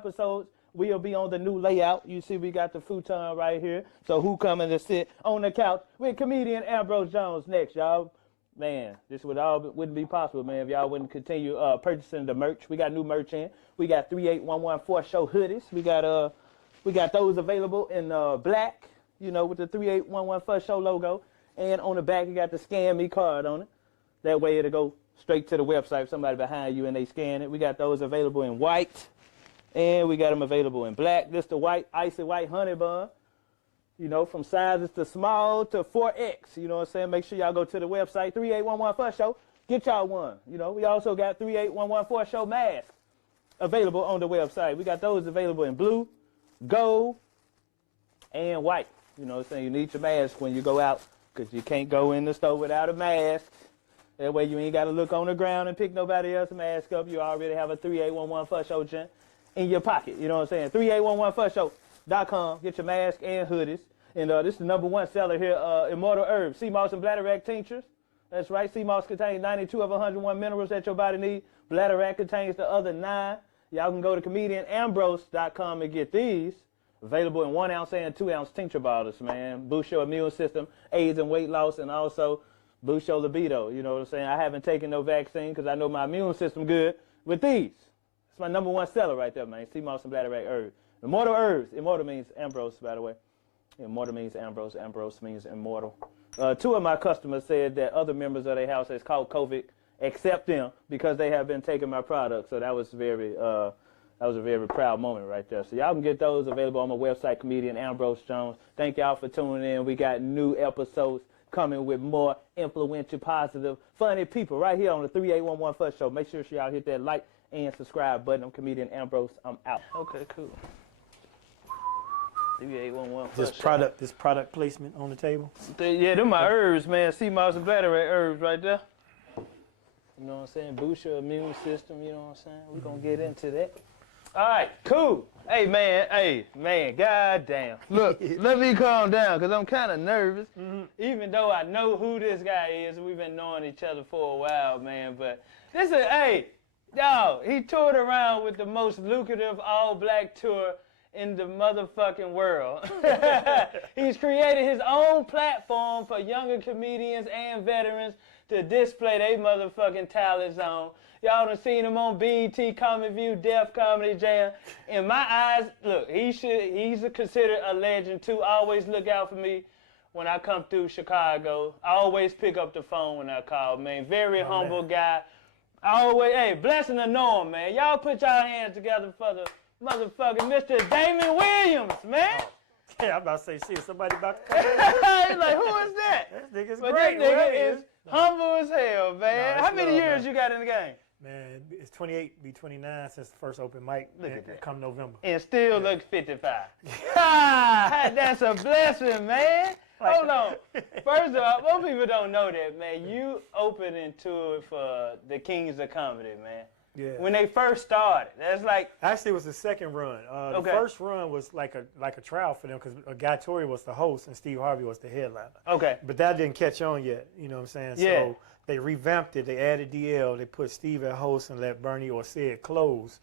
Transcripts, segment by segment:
episodes will be on the new layout. You see we got the futon right here. So who coming to sit on the couch with comedian Ambrose Jones next, y'all? Man, this wouldn't be possible, man, if y'all wouldn't continue purchasing the merch. We got new merch in. We got 38114 show hoodies. We got those available in black, you know, with the 38114 show logo. And on the back, you got the Scan Me card on it. That way it'll go straight to the website if somebody behind you and they scan it. We got those available in white. And we got them available in black. This the white, icy white honey bun. You know, from sizes to small to 4X. You know what I'm saying? Make sure y'all go to the website, 38114 show. Get y'all one. You know, we also got 38114 show masks available on the website. We got those available in blue, gold, and white. You know what I'm saying? You need your mask when you go out because you can't go in the store without a mask. That way you ain't got to look on the ground and pick nobody else's mask up. You already have a 38114 show gent in your pocket. You know what I'm saying? 38114show.com. Get your mask and hoodies. And this is the #1 seller here, Immortal Herbs, sea moss and bladderwrack tinctures. That's right, sea moss contains 92 of 101 minerals that your body needs. Bladderwrack contains the other 9. Y'all can go to comedianambrose.com and get these. Available in 1 ounce and 2 ounce tincture bottles, man. Boost your immune system, aids in weight loss, and also boost your libido. You know what I'm saying? I haven't taken no vaccine because I know my immune system good with these. It's my #1 seller right there, man. Sea moss and bladderwrack herbs. Immortal Herbs. Immortal means Ambrose, by the way. Immortal means Ambrose. Ambrose means immortal. 2 of my customers said that other members of their house has caught COVID except them because they have been taking my products. So that was a very proud moment right there. So y'all can get those available on my website, comedian Ambrose Jones. Thank y'all for tuning in. We got new episodes coming with more influential, positive, funny people right here on the 38114 show. Make sure y'all hit that like and subscribe button. I'm comedian Ambrose. I'm out. Okay, cool. 38114. This product placement on the table. Yeah, them my herbs, man. Sea moss and bladderwrack herbs right there. You know what I'm saying? Boost your immune system. You know what I'm saying? We're gonna get into that. All right, cool. Hey, man, goddamn. Look, let me calm down because I'm kind of nervous. Even though I know who this guy is, we've been knowing each other for a while, man. But this is, yo, he toured around with the most lucrative all-black tour in the motherfucking world. He's created his own platform for younger comedians and veterans to display their motherfucking talents on. Y'all done seen him on BET, Comedy View, Def Comedy Jam. In my eyes, look, he's considered a legend too. Always look out for me when I come through Chicago. I always pick up the phone when I call, man. Very humble guy. Always, blessing the norm, man. Y'all put y'all hands together for the motherfucking Mr. Damon Williams, man. Yeah, I'm about to say, shit, somebody about to come. He's like, who is that? This nigga's But great. this nigga is humble as hell, man. No, how many love, years man. you got in the game? Man, it's 28, be 29 since the first open mic. Look at that. Come November. And still looks 55. That's a blessing, man. Hold on. First of all, most people don't know that, man. You opened into it for the Kings of Comedy, man. Yeah. When they first started, that's like. Actually, it was the second run. The first run was like a trial for them because Guy Torrey was the host and Steve Harvey was the headliner. Okay. But that didn't catch on yet. You know what I'm saying? Yeah. So they revamped it. They added DL. They put Steve at host and let Bernie or Sid close.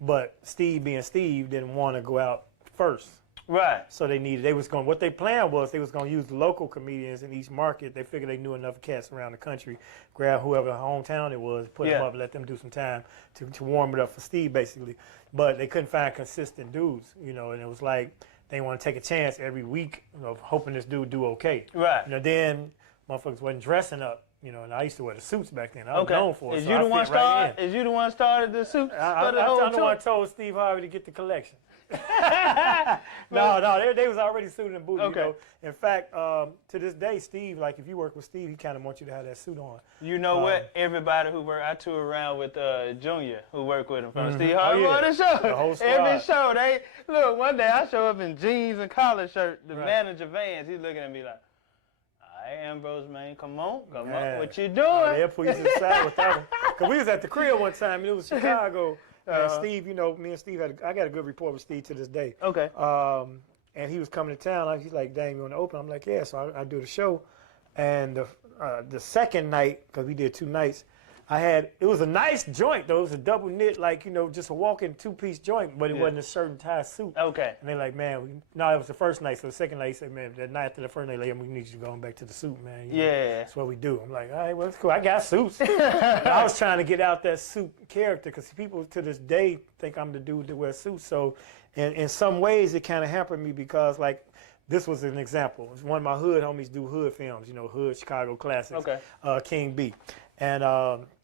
But Steve, being Steve, didn't want to go out first. Right. So what they planned was they was going to use the local comedians in each market. They figured they knew enough cats around the country, grab whoever hometown it was, put them up, let them do some time to warm it up for Steve, basically. But they couldn't find consistent dudes, you know, and it was like they want to take a chance every week of hoping this dude do okay. Right. You know, then motherfuckers wasn't dressing up. You know, and I used to wear the suits back then. I was known for it. Is you the one started the suits? I'm the one told Steve Harvey to get the collection. No, they was already suited and booted. Okay. You know? In fact, to this day, Steve, like if you work with Steve, he kind of wants you to have that suit on. You know what? Everybody who I tour around with Junior, who worked with him from Steve Harvey on the show. The whole squad. Every show, look. One day I show up in jeans and collar shirt. The manager Vance, he's looking at me like, "Hey, Ambrose, man, come on, what you doing?" They'll put you to the side with that one. Cause we was at the crib one time, and it was Chicago. And Steve, you know, me and Steve I got a good rapport with Steve to this day. Okay. And he was coming to town. He's like, "Dang, you want to open?" I'm like, "Yeah." So I do the show, and the second night, because we did 2 nights, it was a nice joint though. It was a double knit, like, you know, just a walk-in 2-piece joint, but it wasn't a shirt and tie suit. Okay. And they're like, man, no, it was the first night. So the second night, he said, man, that night after the first night, like, we need you to go back to the suit, man. You know, that's what we do. I'm like, all right, well, it's cool. I got suits. I was trying to get out that suit character because people to this day think I'm the dude that wears suits. So in some ways, it kind of hampered me because, like, this was an example. One of my hood homies do hood films, you know, hood Chicago classics. Okay. King B. And,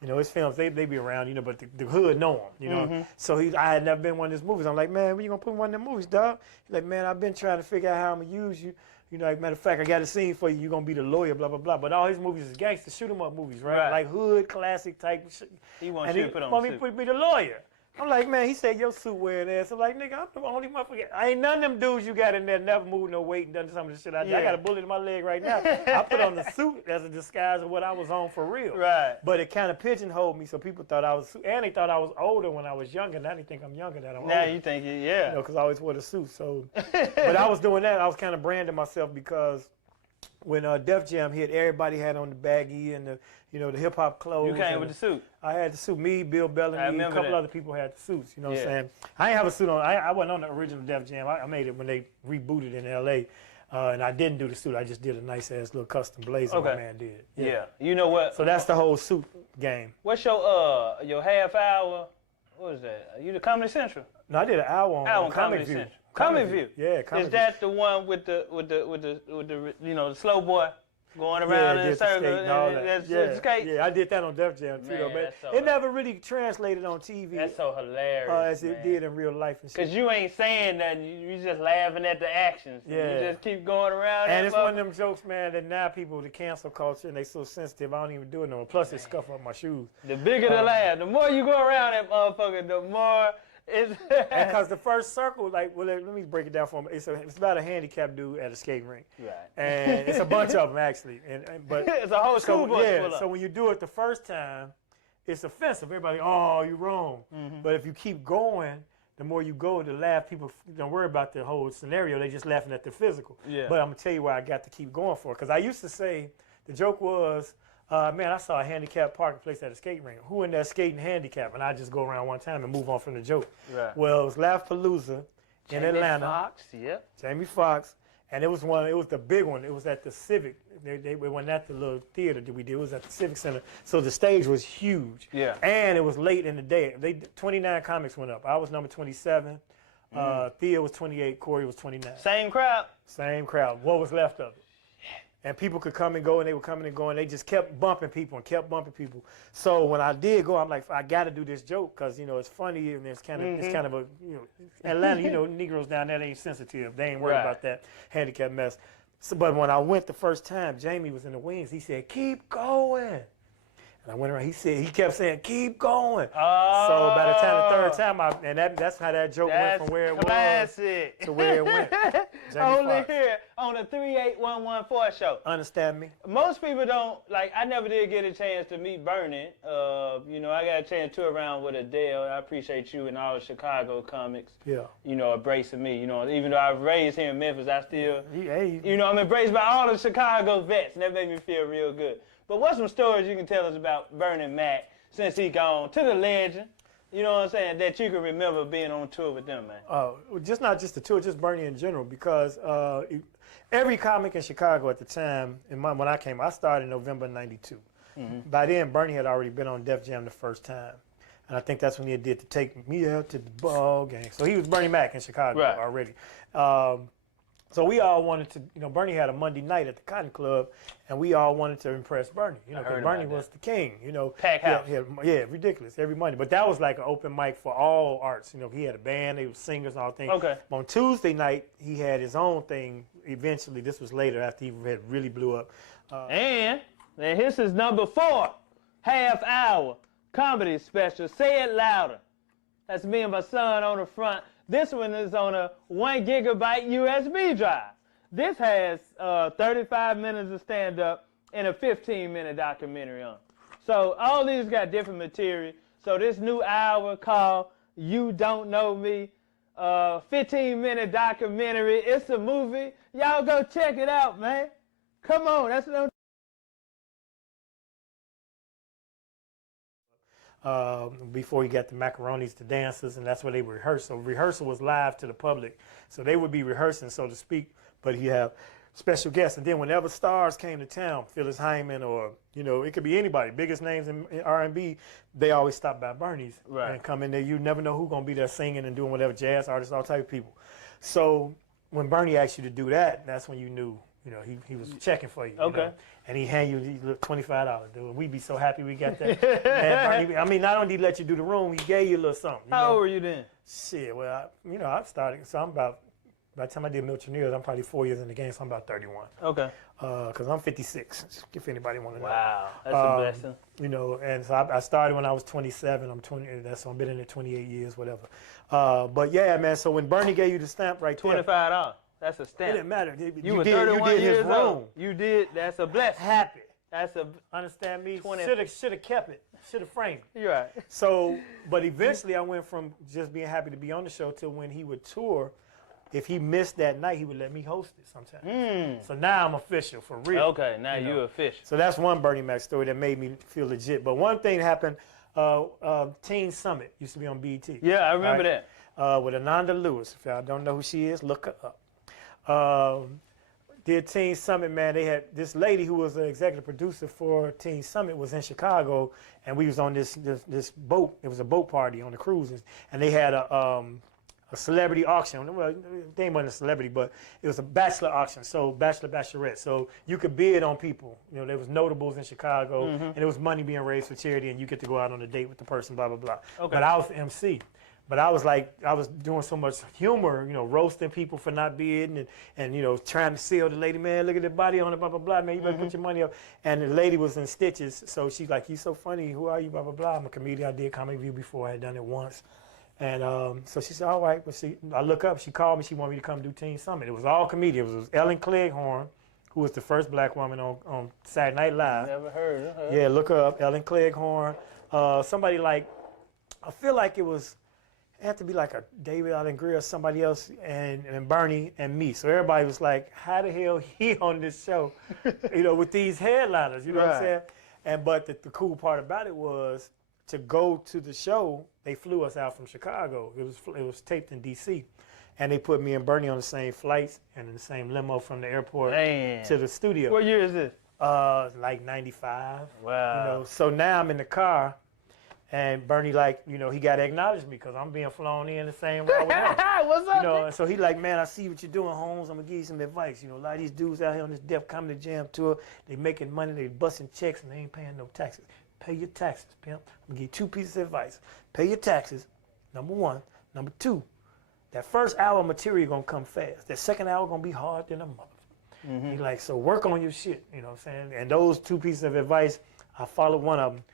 you know, his films, they be around, you know, but the hood know him, you know. So I had never been in one of his movies. I'm like, man, when you going to put in one of them movies, dog? He's like, man, I've been trying to figure out how I'm going to use you. You know, like, matter of fact, I got a scene for you. You're going to be the lawyer, blah, blah, blah. But all his movies is gangster, shoot 'em up movies, right? Like hood, classic type shit. He wants you to put on want me to be the lawyer. I'm like, man, he said your suit wearing ass. I'm like, nigga, I'm the only motherfucker. I ain't none of them dudes you got in there never moved no weight and done some of the shit I did. I got a bullet in my leg right now. I put on the suit as a disguise of what I was on for real. Right. But it kind of pigeonholed me, so people thought I was, and they thought I was older when I was younger. Now they think I'm younger than I'm older. Now you think, You know, because I always wore the suit. So, but I was doing that. I was kind of branding myself because when Def Jam hit, everybody had on the baggy and the, you know, the hip hop clothes. You came with the suit. I had the suit. Me, Bill Bellamy, a couple other people had the suits. You know what I'm saying? I didn't have a suit on. I wasn't on the original Def Jam. I made it when they rebooted in L.A. And I didn't do the suit. I just did a nice ass little custom blazer. My man did. Yeah. You know what? So that's the whole suit game. What's your half hour? What is that? You the Comedy Central? No, I did an hour on Comedy View. Central. Comedy View. Yeah, Comedy Is that the one with the you know, the slow boy going around in a circle? Yeah, I did that on Def Jam too, though, man. It never really translated on TV. That's so hilarious, as it did in real life and shit. Because you ain't saying nothing. You just laughing at the actions. You just keep going around. And it's one of them jokes, man, that now people, the cancel culture, and they so sensitive, I don't even do it no more. Plus, they scuff up my shoes. The bigger the laugh, the more you go around that motherfucker, the more it's... Because the first circle, like, well, let me break it down for them. It's about a handicapped dude at a skating rink. Right. And it's a bunch of them, actually. But it's a whole school bus full of. So when you do it the first time, it's offensive. Everybody, oh, you're wrong. But if you keep going, the more you go to laugh, people don't worry about the whole scenario. They just laughing at the physical. But I'm going to tell you why I got to keep going for it. Because I used to say, the joke was, man, I saw a handicapped parking place at a skating rink. Who in there skating handicap? And I just go around one time and move on from the joke. Right. Well, it was Laughpalooza in Atlanta. Jamie Foxx. And it was the big one. It was at the Civic. They went at the little theater that we did. It was at the Civic Center. So the stage was huge. Yeah. And it was late in the day. 29 comics went up. I was number 27. Thea was 28. Corey was 29. Same crowd? Same crowd. What was left of it? And people could come and go, and they were coming and going. They just kept bumping people and kept bumping people. So when I did go, I'm like, I got to do this joke because, you know, it's funny and it's kind of a, you know, Atlanta, you know, Negroes down there, they ain't sensitive. They ain't worried about that handicap mess. So, but when I went the first time, Jamie was in the wings. He said, keep going. And I went around. He kept saying, "Keep going." Oh. So by the time the third time, that's how that joke went from where it was to where it went. Only here on the 38114 show. Understand me? Most people don't like. I never did get a chance to meet Bernie. You know, I got a chance to tour around with Adele. I appreciate you and all the Chicago comics. Yeah. You know, embracing me. You know, even though I was raised here in Memphis, I still. You know, I'm embraced by all the Chicago vets, and that made me feel real good. But what's some stories you can tell us about Bernie Mac since he gone to the legend? You know what I'm saying? That you can remember being on tour with them, man. Just not just the tour, just Bernie in general, because every comic in Chicago at the time, when I came, I started in November '92. By then, Bernie had already been on Def Jam the first time. And I think that's when he did to Take Me Out to the Ball Game. So he was Bernie Mac in Chicago already. So we all wanted to, you know, Bernie had a Monday night at the Cotton Club, and we all wanted to impress Bernie, you know, because Bernie was the king, you know. Pack house. Yeah, ridiculous, every Monday. But that was like an open mic for all arts. You know, he had a band, they were singers and all things. Okay. On Tuesday night, he had his own thing eventually. This was later after he had really blew up. And this is number 4, half hour comedy special. Say it louder. That's me and my son on the front. This one is on a 1 gigabyte USB drive. This has 35 minutes of stand-up and a 15-minute documentary on it. So all these got different material. So this new hour called You Don't Know Me, 15-minute documentary. It's a movie. Y'all go check it out, man. Come on, that's what I'm before he got the macaronis, the dancers, and that's where they rehearsed. So rehearsal was live to the public. So they would be rehearsing, so to speak, but he have special guests. And then whenever stars came to town, Phyllis Hyman or, you know, it could be anybody, biggest names in R&B, they always stop by Bernie's and come in there. You never know who's going to be there singing and doing whatever, jazz artists, all type of people. So when Bernie asked you to do that, that's when you knew, you know, he was checking for you. Okay. You know? And he hand you $25, dude. We'd be so happy we got that. Man, Bernie, I mean, not only did he let you do the room, he gave you a little something. How old were you then? Shit, well, I started, so I'm about, by the time I did Mutineers, I'm probably 4 years in the game, so I'm about 31. Okay. Because I'm 56, if anybody want to know. Wow, that's a blessing. You know, and so I started when I was 27. I'm 20. So I've been in it 28 years, whatever. But yeah, man. So when Bernie gave you the stamp right there, $25. That's a stamp. It didn't matter. You were 31 years his room. old. You did. That's a blessing. Happy. That's a. Understand me? Should have kept it. Should have framed it. You're right. So, but eventually I went from just being happy to be on the show to when he would tour. If he missed that night, he would let me host it sometimes. So now I'm official, for real. Okay, now you're official. So that's one Bernie Mac story that made me feel legit. But one thing happened, Teen Summit used to be on BET. Yeah, I remember that. With Ananda Lewis. If y'all don't know who she is, look her up. Did Teen Summit, man. They had this lady who was the executive producer for Teen Summit was in Chicago, and we was on this boat. It was a boat party on the cruises, and they had a celebrity auction. Well, they wasn't a celebrity, but it was a bachelor auction. So bachelor, bachelorette. So you could bid on people. You know, there was notables in Chicago, and there was money being raised for charity, and you get to go out on a date with the person, blah, blah, blah. Okay. But I was the MC. But I was like, I was doing so much humor, you know, roasting people for not bidding and you know, trying to sell the lady, man, look at the body on it, blah, blah, blah, man, you better put your money up. And the lady was in stitches, so she's like, you so funny, who are you, blah, blah, blah. I'm a comedian, I did Comedy View before, I had done it once. And so she said, all right, well, I look up, she called me, she wanted me to come do Teen Summit. It was all comedians. It was Ellen Cleghorn, who was the first black woman on Saturday Night Live. Never heard of her. Yeah, look her up, Ellen Cleghorn. Somebody like, I feel like it had to be like a David Allen Greer or somebody else, and Bernie and me. So everybody was like, how the hell he on this show, you know, with these headliners, you know what I'm saying? But the cool part about it was, to go to the show, they flew us out from Chicago. It was taped in D.C. And they put me and Bernie on the same flights and in the same limo from the airport to the studio. What year is this? Like 95. Wow. You know, so now I'm in the car, and Bernie, like, you know, he got to acknowledge me because I'm being flown in the same way with him. What's up? You know, and so he like, man, I see what you're doing, Holmes. I'm going to give you some advice. You know, a lot of these dudes out here on this Def Comedy Jam tour, they making money, they busting checks, and they ain't paying no taxes. Pay your taxes, pimp. I'm going to give you 2 pieces of advice. Pay your taxes, number 1. Number 2, that first hour of material going to come fast. That second hour going to be hard than a mother. He's like, so work on your shit, you know what I'm saying? And those 2 pieces of advice, I followed one of them.